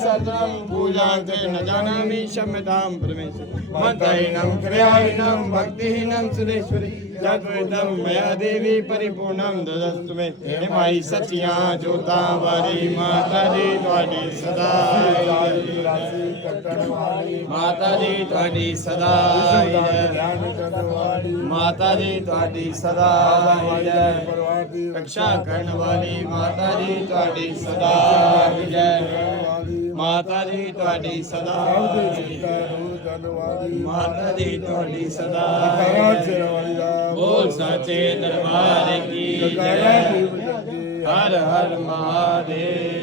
सर्वं पूजां ते न जानामि क्षम्यतां परमेश्वरी मन्त्रहीनं क्रियाहीनं भक्तिहीनं सुरेश्वरी जगवेदं मया देवी परिपूर्णं ददस्तु मे हे माई सचियां जोतां वाली माता दी तुहाडी सदा माता दी तुहाडी सदा माता दी तुहाडी सदा रक्षा करने वाली माता दी तुहाडी सदा माता दी तुहाडी सदा माता दी तुहाडी सदा बोल साचे दरबार की जय हर हर महादेव।